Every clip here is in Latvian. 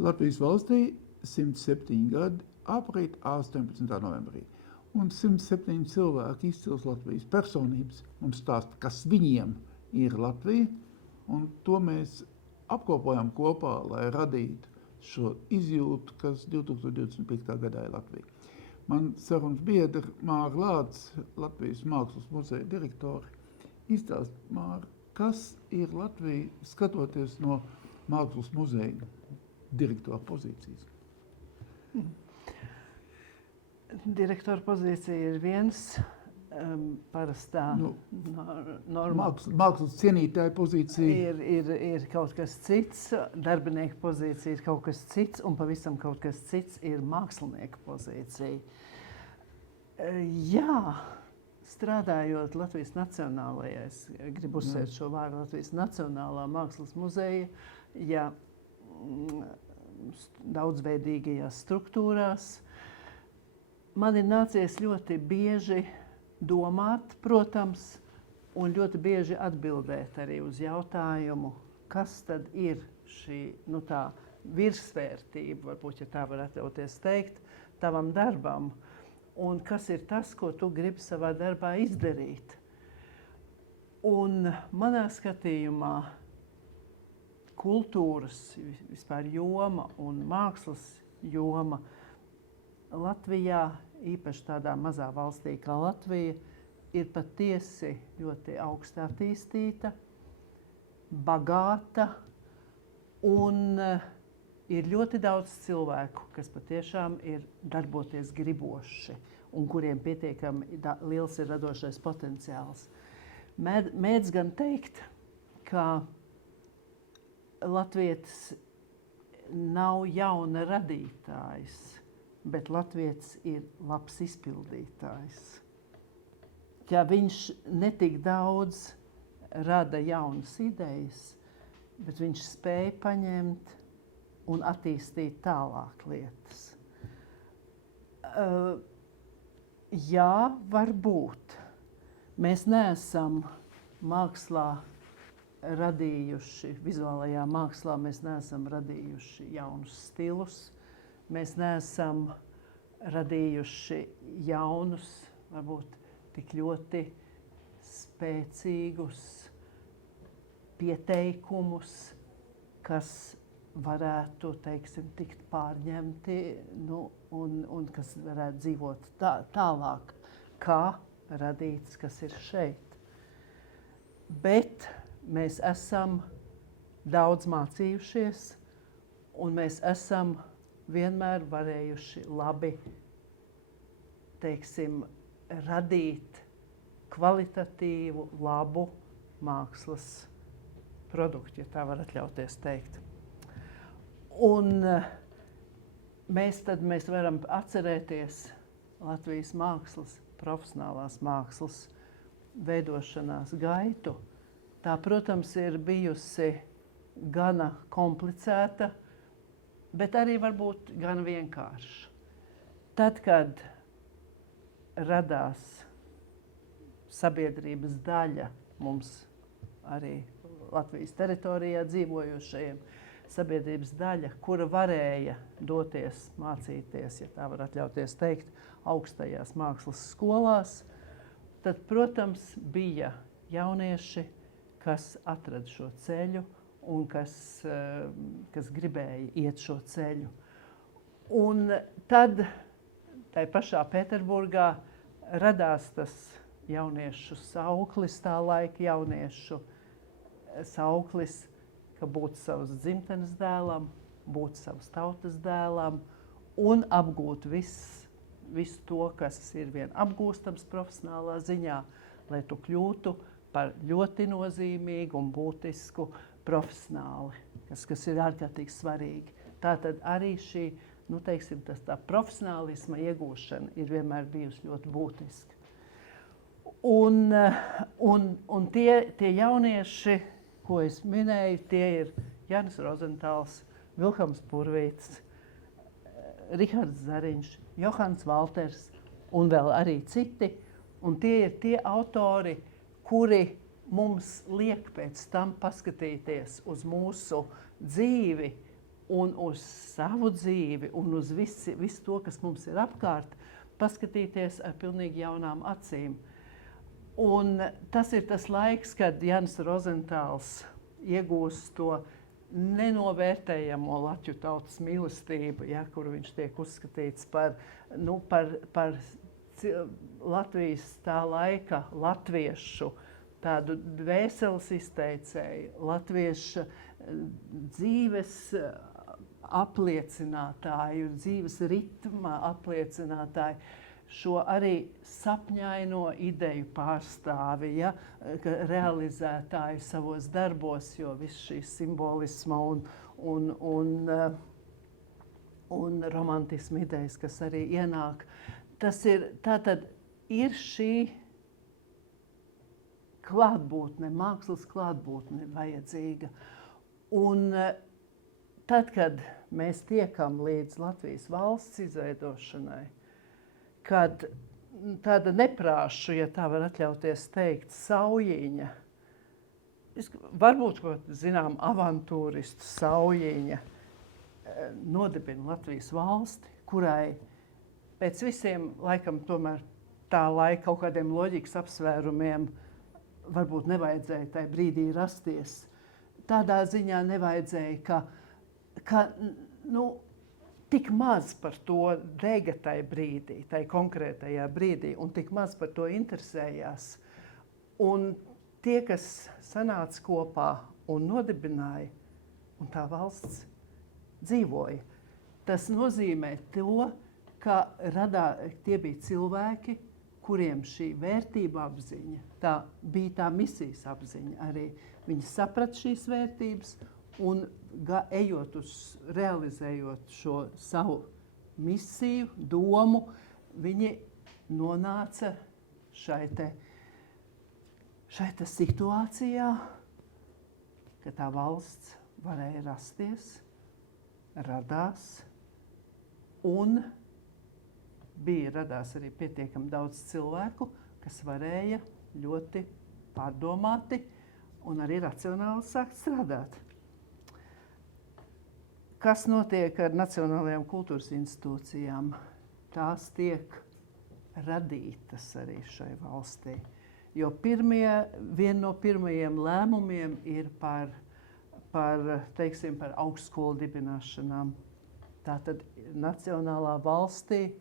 Latvijas valstī 107 gadi aprīt 18. novembrī. Un 107 cilvēki izcils Latvijas personības un stāsta, kas viņiem ir Latvija. Un to mēs apkopojam kopā, lai radītu šo izjūtu, kas 2025. gadā ir Latvija. Man sarunas biedri Māra Lācis, Latvijas Mākslas muzeja direktori, izstāst, Māra, kas ir Latvija, skatoties no Mākslas muzeja direktora pozīcijas? Direktora pozīcija ir viens parastā Mākslas cienītāja pozīcija. Ir kaut kas cits, darbinieka pozīcija ir kaut kas cits, un pavisam kaut kas cits ir mākslinieka pozīcija. Jā, strādājot Latvijas Nacionālajā, es gribu uzsvērt šo vārdu Latvijas Nacionālā mākslas muzeja, ja daudzveidīgajās struktūrās, man ir nācies ļoti bieži domāt, protams, un ļoti bieži atbildēt arī uz jautājumu, kas tad ir šī, tā virsvērtība, varbūt, ja tā var atļauties teikt, tavam darbam, un kas ir tas, ko tu gribi savā darbā izdarīt. Un manā skatījumā kultūras vispār joma un mākslas joma Latvijā, īpaši tādā mazā valstī kā Latvija, ir patiesi ļoti augsti attīstīta, bagāta un ir ļoti daudz cilvēku, kas patiešām ir darboties griboši un kuriem pietiekami liels ir radošais potenciāls. Mēdz gan teikt, ka latvietis nav jauna radītājs, bet latvietis ir labs izpildītājs. Ja viņš netik daudz rada jaunas idejas, bet viņš spēja paņemt un attīstīt tālāk lietas. Jā, varbūt. Mēs neesam mākslā radījuši, vizuālajā mākslā mēs neesam radījuši jaunus stilus. Mēs neesam radījuši jaunus, varbūt tik ļoti spēcīgus pieteikumus, kas varētu, teiksim, tikt pārņemti un kas varētu dzīvot tālāk, kā radīts, kas ir šeit. Bet mēs esam daudz mācījušies un mēs esam vienmēr varējuši labi, teiksim, radīt kvalitatīvu, labu mākslas produktu, ja tā var atļauties teikt. Un mēs varam atcerēties Latvijas mākslas, profesionālās mākslas veidošanās gaitu. Tā, protams, ir bijusi gana komplicēta, bet arī varbūt gan vienkārši. Tad, kad radās sabiedrības daļa mums arī Latvijas teritorijā dzīvojošajiem, sabiedrības daļa, kura varēja doties mācīties, ja tā var atļauties teikt, augstajās mākslas skolās, tad, protams, bija jaunieši, kas atrada šo ceļu un kas gribēja iet šo ceļu. Un tad, tai pašā Pēterburgā, radās tas jauniešu sauklis, tā laika jauniešu sauklis, ka būt savas dzimtenes dēlam, būt savas tautas dēlam un apgūt visu to, kas ir vien apgūstams profesionālā ziņā, lai tu kļūtu par ļoti nozīmīgu un būtisku profesionāli, kas ir ārkārtīgi svarīgi. Tātad arī šī, teiksim, tā profesionālisma iegūšana ir vienmēr bijusi ļoti būtiska. Un tie jaunieši, ko es minēju, tie ir Jānis Rozentāls, Vilhelms Purvīts, Rihards Zariņš, Johans Valters un vēl arī citi. Un tie ir tie autori, kuri mums liek pēc tam paskatīties uz mūsu dzīvi un uz savu dzīvi un uz visu to, kas mums ir apkārt, paskatīties ar pilnīgi jaunām acīm. Un tas ir tas laiks, kad Jans Rozentāls iegūst to nenovērtējamo Latviju tautas mīlestību, ja, kur viņš tiek uzskatīts par Latvijas tā laika latviešu, tādu dvēseles izteicēju, latvieša dzīves apliecinātāju, dzīves ritma apliecinātāju, šo arī sapņaino ideju pārstāvi, ja, realizētāju savos darbos, jo viss šīs simbolisma un romantisma idejas, kas arī ienāk. Tātad ir šī klātbūtne, mākslas klātbūtne vajadzīga. Un tad, kad mēs tiekam līdz Latvijas valsts izveidošanai, kad tāda neprāšu, ja tā var atļauties teikt, saujiņa, varbūt, zinām, avantūristu saujiņa, nodibina Latvijas valsti, kurai pēc visiem, laikam, tomēr tā laika kaut kādiem loģikas apsvērumiem varbūt nevajadzēja tajā brīdī rasties. Tādā ziņā nevajadzēja, ka tik maz par to dega tajā brīdī, tajā konkrētajā brīdī, un tik maz par to interesējās. Un tie, kas sanāca kopā un nodibināja, un tā valsts dzīvoja, tas nozīmē to, ka tie bija cilvēki, kuriem šī vērtība apziņa, tā bija tā misijas apziņa arī. Viņi saprata šīs vērtības un ejot realizējot šo savu misiju, domu, viņi nonāca šai situācijā, ka tā valsts varēja rasties, radās un radās arī pietiekami daudz cilvēku, kas varēja ļoti pārdomāti un arī racionāli sākt strādāt. Kas notiek ar Nacionālajām kultūras institūcijām? Tās tiek radītas arī šai valstī. Jo viena no pirmajiem lēmumiem ir par augstskolu dibināšanām. Tātad nacionālā valstī,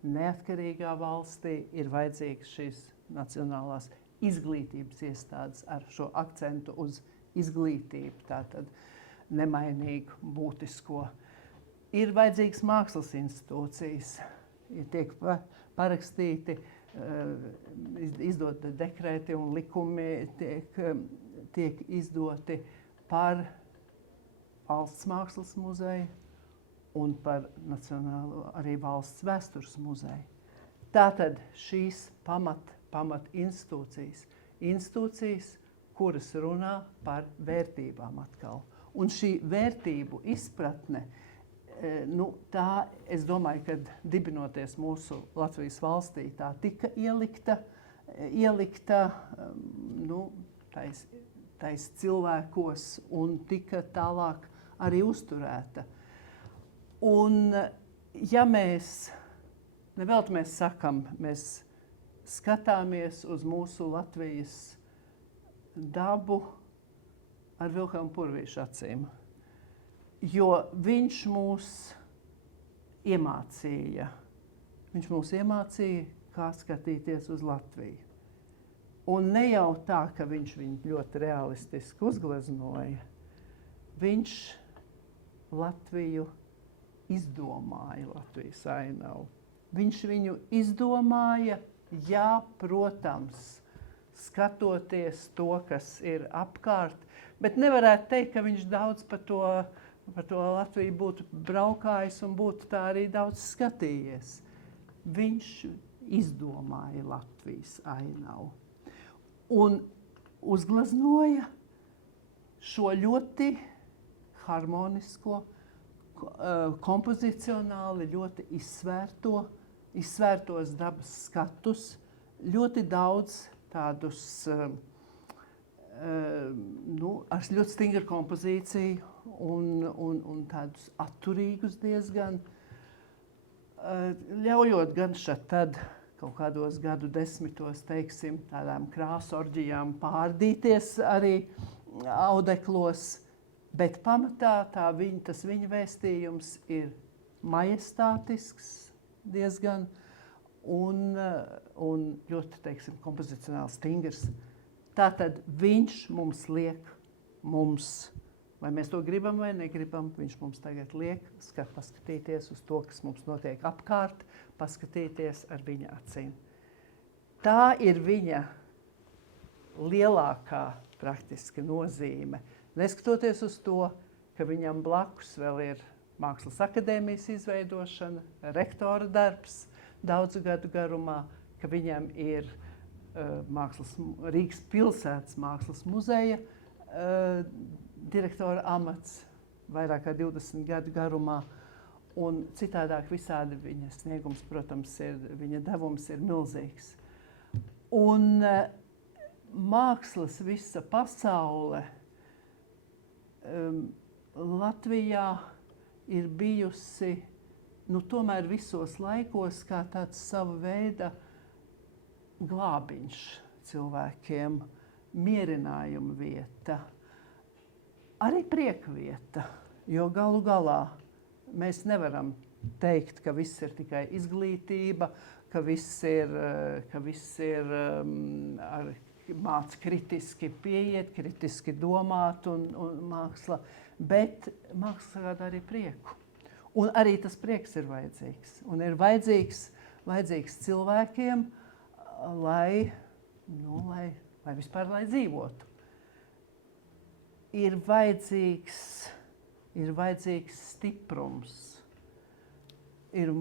neatkarīgā valstī ir vajadzīgas šīs nacionālās izglītības iestādes ar šo akcentu uz izglītību. Tātad nemainīgu, būtisko. Ir vajadzīgas mākslas institūcijas, tiek parakstīti, izdoti dekrēti un likumi tiek izdoti par valsts mākslas muzeju un par Nacionālo arī valsts vēstures muzeju. Tātad šīs pamat institūcijas, kuras runā par vērtībām atkal. Un šī vērtību izpratne, tā, es domāju, ka dibinoties mūsu Latvijas valstī, tā tika ielikta tais cilvēkos un tika tālāk arī uzturēta. Un ja nevelti mēs sakam, mēs skatāmies uz mūsu Latvijas dabu ar Vilhelmu Purvīša acīm, jo viņš mūs iemācīja, kā skatīties uz Latviju. Un ne jau tā, ka viņš viņu ļoti realistiski uzgleznoja, viņš Latviju izdomāja, Latvijas ainavu. Viņš viņu izdomāja, jā, protams, skatoties to, kas ir apkārt, bet nevarētu teikt, ka viņš daudz par to Latviju būtu braukājis un būtu tā arī daudz skatījies. Viņš izdomāja Latvijas ainavu un uzgleznoja šo ļoti harmonisko, kompozicionāli ļoti izsvērtos dabas skatus, ļoti daudz tādus ar ļoti stingru kompozīciju un tādus atturīgus diezgan, ļaujot gan šeit tad kaut kādos gadu desmitos, teiksim, tādām krāsu orģijām pārdīties arī audeklos, bet pamatā tas viņa vēstījums ir majestātisks diezgan un ļoti, teiksim, kompozicionāli stingrs. Tātad viņš mums liek, vai mēs to gribam vai negribam, viņš mums tagad liek paskatīties uz to, kas mums notiek apkārt, paskatīties ar viņa acīm. Tā ir viņa lielākā praktiski nozīme. Neskatoties uz to, ka viņam blakus vēl ir Mākslas akadēmijas izveidošana, rektora darbs daudzu gadu garumā, ka viņam ir Rīgas pilsētas mākslas muzeja direktora amats vairāk kā 20 gadu garumā. Un citādāk visādi viņa sniegums, protams, viņa devums ir milzīgs. Un mākslas visa pasaule Latvijā ir bijusi, tomēr visos laikos kā tāds sava veida glābiņš cilvēkiem, mierinājuma vieta, arī prieka vieta, jo galu galā mēs nevaram teikt, ka viss ir tikai izglītība, ka viss ir māca kritiski pieiet, kritiski domāt un māksla, bet māksla sagādā arī prieku. Un arī tas prieks ir vajadzīgs. Un ir vajadzīgs cilvēkiem, lai vispār lai dzīvotu. Ir vajadzīgs stiprums.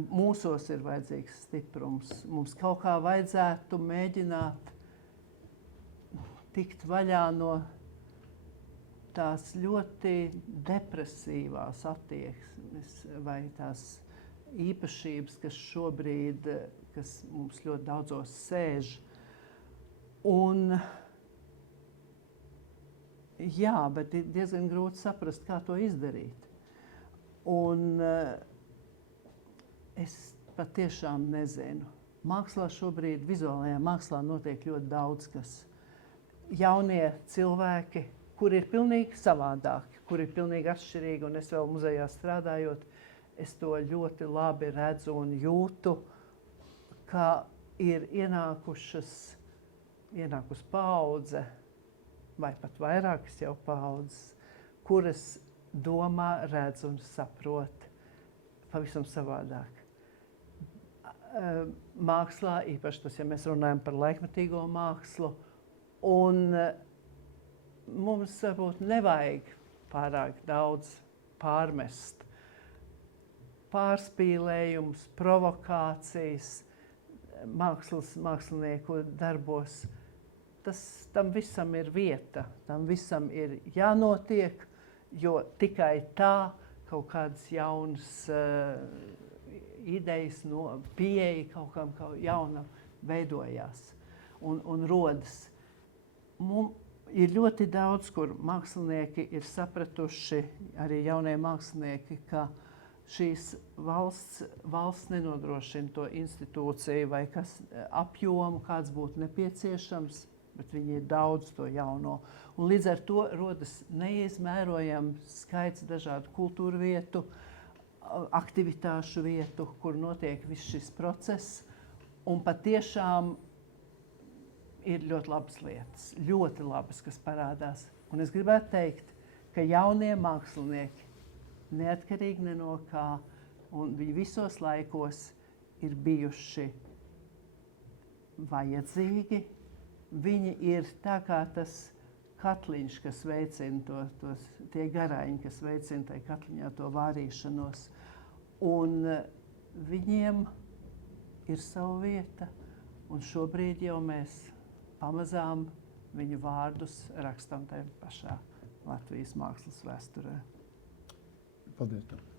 Mūsos ir vajadzīgs stiprums. Mums kaut kā vajadzētu mēģināt tikt vaļā no tās ļoti depresīvās attieksmes vai tās īpašības, kas šobrīd, kas mums ļoti daudzos sēž. Un jā, bet ir diezgan grūti saprast, kā to izdarīt. Un es patiešām nezinu. Mākslā šobrīd, vizuālajā mākslā notiek ļoti daudz kas. Jaunie cilvēki, kuri ir pilnīgi savādāki, kuri ir pilnīgi atšķirīgi, un es vēl muzejā strādājot, es to ļoti labi redzu un jūtu, ka ir ienākusi paudze, vai pat vairākas jau paudzes, kuras domā, redz un saprot pavisam savādāk. Mākslā, īpaši tas, ja mēs runājam par laikmetīgo mākslu, un mums varbūt nevajag pārāk daudz pārmest pārspīlējumus, provokācijas mākslinieku darbos. Tam visam ir vieta, tam visam ir jānotiek, jo tikai tā kaut kādas jaunas idejas, pieeja kaut kam jaunam veidojās un rodas. Ir ļoti daudz, kur mākslinieki ir sapratuši, arī jaunie mākslinieki, ka šīs valsts nenodrošina to institūciju vai kas apjomu, kāds būtu nepieciešams, bet viņi ir daudz to jauno. Un līdz ar to rodas neizmērojams skaits dažādu kultūru vietu, aktivitāšu vietu, kur notiek viss šis process. Un patiešām ir ļoti labas lietas, ļoti labas, kas parādās. Un es gribētu teikt, ka jaunie mākslinieki, neatkarīgi ne no kā, un viņi visos laikos ir bijuši vajadzīgi. Viņi ir tā kā tas katliņš, kas veicina tie garaiņi, kas veicina tai katliņā to vārīšanos. Un viņiem ir sava vieta, un šobrīd jau mēs pamazām viņu vārdus rakstam tajā pašā Latvijas mākslas vēsturē. Paldies tev.